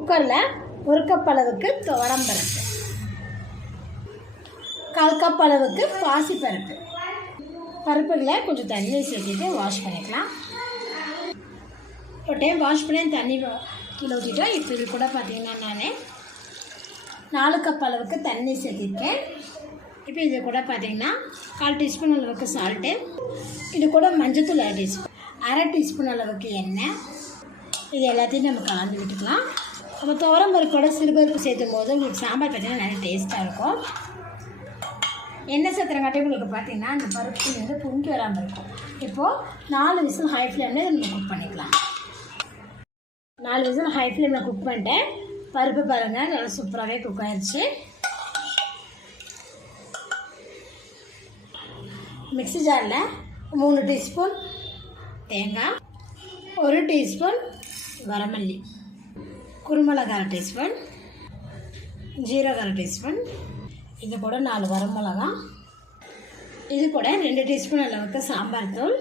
குக்கரில் ஒரு கப் அளவுக்கு துவரம் பருப்பு. கால் கப் அளவுக்கு பாசி பருப்பு. பருப்புகளை கொஞ்சம் தண்ணி சேர்த்துட்டு வாஷ் பண்ணிக்கலாம். ஒரு டைம் வாஷ் பண்ணி தண்ணி கீழே ஊற்றிட்டோம் இப்போ இது கூட பார்த்தீங்கன்னா நான் நாலு கப் அளவுக்கு தண்ணி சேர்த்திருக்கேன். இப்போ இது கூட பார்த்தீங்கன்னா கால் டீஸ்பூன் அளவுக்கு சால்ட்டு இது கூட மஞ்சத்தூள் அரை டீஸ்பூன் அரை டீஸ்பூன் அளவுக்கு எண்ணெய். இது எல்லாத்தையும் நம்ம கலந்து விட்டுக்கலாம். நம்ம துவரம் பருப்போட சிறுபருப்பு சேர்த்தும் போது உங்களுக்கு சாம்பார் பார்த்தீங்கன்னா நிறைய டேஸ்ட்டாக இருக்கும். எண்ணெய் சேர்த்துறங்காட்டி உங்களுக்கு பார்த்தீங்கன்னா அந்த பருப்பு வந்து பொங்கி வராமல் இருக்கும். இப்போது நாலு விசில் ஹை ஃப்ளேமில் நம்ம குக் பண்ணிக்கலாம். நாலு விசில் ஹை ஃப்ளேமில் குக் பண்ணிட்டேன். பருப்பு பாருங்கள் நல்லா சூப்பராகவே குக் ஆயிடுச்சு மிக்ஸி ஜாரில் மூணு டீஸ்பூன் தேங்காய் ஒரு டீஸ்பூன் வரமல்லி. குருமிளகா அரை டீஸ்பூன் ஜீரகம் அரை டீஸ்பூன் இது கூட நாலு வரமிளகா. இது கூட ரெண்டு டீஸ்பூன் அளவுக்கு சாம்பார் தூள்.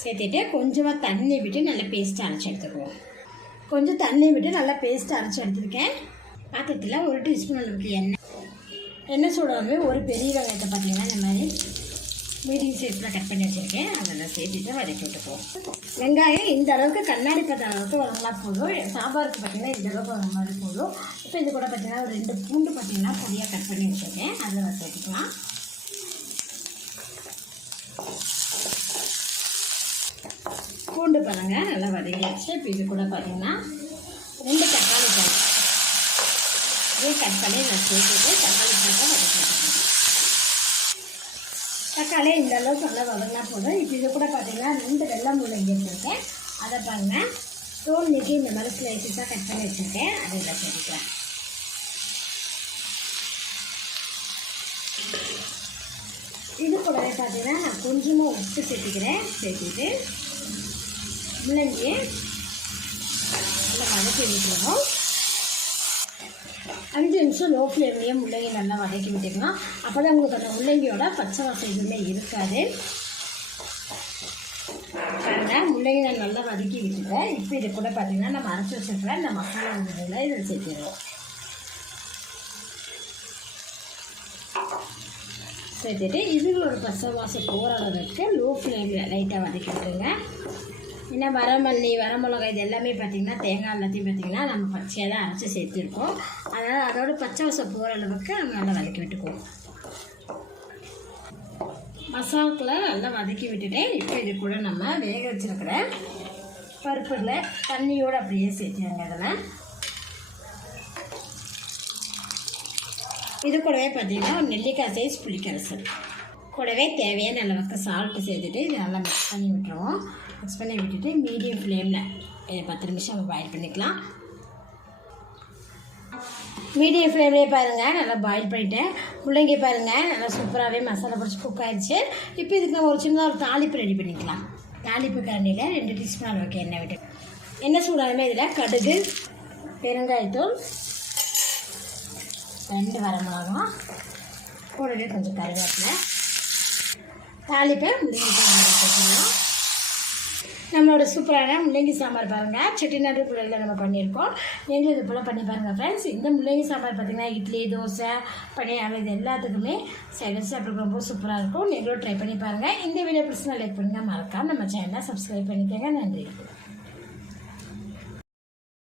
சேர்த்துட்டு கொஞ்சமாக தண்ணி விட்டு நல்லா பேஸ்ட் அரைச்சி எடுத்துக்குவோம். கொஞ்சம் தண்ணி விட்டு நல்லா பேஸ்ட் அரைச்சி எடுத்துருக்கேன். பாத்திரத்தில் ஒரு டீஸ்பூன் அளவுக்கு எண்ணெய். எண்ணெய் சூடாமே ஒரு பெரிய வெங்காயத்தை பார்த்தீங்கன்னா இந்த மாதிரி மீடியம் சைஸில் கட் பண்ணி வச்சுருக்கேன். அதெல்லாம் சேர்த்துட்டு வதக்கி விட்டுப்போம். வெங்காயம் இந்த அளவுக்கு கண்ணாடி பத்த அளவுக்கு வதங்கினா போதும். சாம்பாருக்கு பார்த்தீங்கன்னா இந்த அளவுக்கு வர மாதிரி போதும். இப்போ இது கூட பார்த்தீங்கன்னா ஒரு ரெண்டு பூண்டு பார்த்தீங்கன்னா பொடியாக கட் பண்ணி வச்சுருக்கேன். அதில் சேர்த்துக்கலாம். பூண்டு பாருங்கள் நல்லா வதங்கிடுச்சு இப்போ இது கூட பார்த்தீங்கன்னா ரெண்டு தக்காளி பழம். இதே கட் பண்ணி நான் சேர்த்துட்டு தக்காளி பழத்தை வதக்கிட்டுருக்கேன் தக்காளி இந்த அளவுக்கு நல்லா வதங்கினா போதும். இப்போ இது கூட பார்த்தீங்கன்னா ரெண்டு வெள்ளம் முள்ளங்கி வச்சுருக்கேன். அதை பாருங்கள் ஸ்டோன் நிற்கி இந்த மாதிரி ஸ்லைசஸாக கட் பண்ணி வச்சுருக்கேன். அதை இதில் சேர்த்துக்கிறேன் இது கூடவே பார்த்தீங்கன்னா நான் கொஞ்சமாக உப்பு சேர்த்துக்கிறேன். சேர்த்துட்டு முள்ளங்கி நல்லா வதக்கி விட்டுருவோம் அஞ்சு நிமிஷம் லோ ஃப்ளேம்லேயே முள்ளங்கி நல்லா வதக்கி விட்டுக்கலாம் அப்போ தான் உங்களுக்கு அந்த முள்ளங்கியோட பச்சை வாசம் எதுவுமே இருக்காது. பாருங்க முள்ளங்கி நான் நல்லா வதக்கி விட்டுட்டேன். இப்போ இது கூட பார்த்தீங்கன்னா நம்ம அரைச்சி வச்சிருக்கிற இந்த மசாலா உள்ள இதில் சேர்த்துடுவோம். சேர்த்துட்டு ஒரு பச்சை வாசம் போகிற அளவுக்கு லோ ஃப்ளேமில் லைட்டாக வதக்கி விட்டுருங்க ஏன்னா வரமல்லி வரமிளகாய் இது எல்லாமே பார்த்திங்கன்னா தேங்காய் எல்லாத்தையும் பார்த்திங்கன்னா நம்ம பச்சையாக தான் அரைச்சி சேர்த்துருக்கோம். அதனால் அதோட பச்சை வசம் போகிற அளவுக்கு நம்ம நல்லா வதக்கி விட்டுக்குவோம். மசாலாக்குள்ள நல்லா வதக்கி விட்டுட்டேன். இப்போ இது கூட நம்ம வேக வச்சிருக்கிற பருப்பில் தண்ணியோடு அப்படியே சேர்த்துருங்க அதில் இது கூடவே பார்த்தீங்கன்னா ஒரு நெல்லிக்காய் சைஸ் புளிக்கரசல். கூடவே தேவையான அளவுக்கு சால்ட்டு சேர்த்துட்டு நல்லா மிக்ஸ் பண்ணி விட்டுருவோம். மிக்ஸ் பண்ணி விட்டுட்டு மீடியம் ஃப்ளேமில் பத்து நிமிஷம் பாயில் பண்ணிக்கலாம். மீடியம் ஃப்ளேம்லேயே பாருங்கள் நல்லா பாயில் பண்ணிட்டேன் முள்ளங்கி பாருங்கள் நல்லா சூப்பராகவே மசாலா பிடிச்சி குக் ஆகிடுச்சு இப்போ இதுக்கு நம்ம ஒரு சின்னதாக ஒரு தாளிப்பு ரெடி பண்ணிக்கலாம். தாளிப்பு கரண்டியில் ரெண்டு டீஸ்பூன் அளவுக்கு எண்ணெய் விட்டு. எண்ணெய் சூடாலுமே இதில் கடுகு பெருங்காயத்தூள் ரெண்டு வரமிளகா கூடவே கொஞ்சம் கருவேப்பிலை. தாளிப்பை முள்ளங்கி சாம்பார் சேர்க்கணும் நம்மளோட சூப்பரான முள்ளங்கி சாம்பார் பாருங்கள் செட்டிநாடு பிள்ளைகளை நம்ம பண்ணியிருக்கோம். நீங்களும் இது போல் பண்ணி பாருங்கள் ஃப்ரெண்ட்ஸ் இந்த முள்ளங்கி சாம்பார் பார்த்தீங்கன்னா இட்லி தோசை பனியாரம் இது எல்லாத்துக்குமே சைடு சாப்பிட்றது ரொம்ப சூப்பராக இருக்கும். நீங்களும் ட்ரை பண்ணி பாருங்கள் இந்த வீடியோ பிடிச்சினா லைக் பண்ணுங்கள் மறக்காமல் நம்ம சேனலை சப்ஸ்கிரைப் பண்ணிக்கோங்க. நன்றி.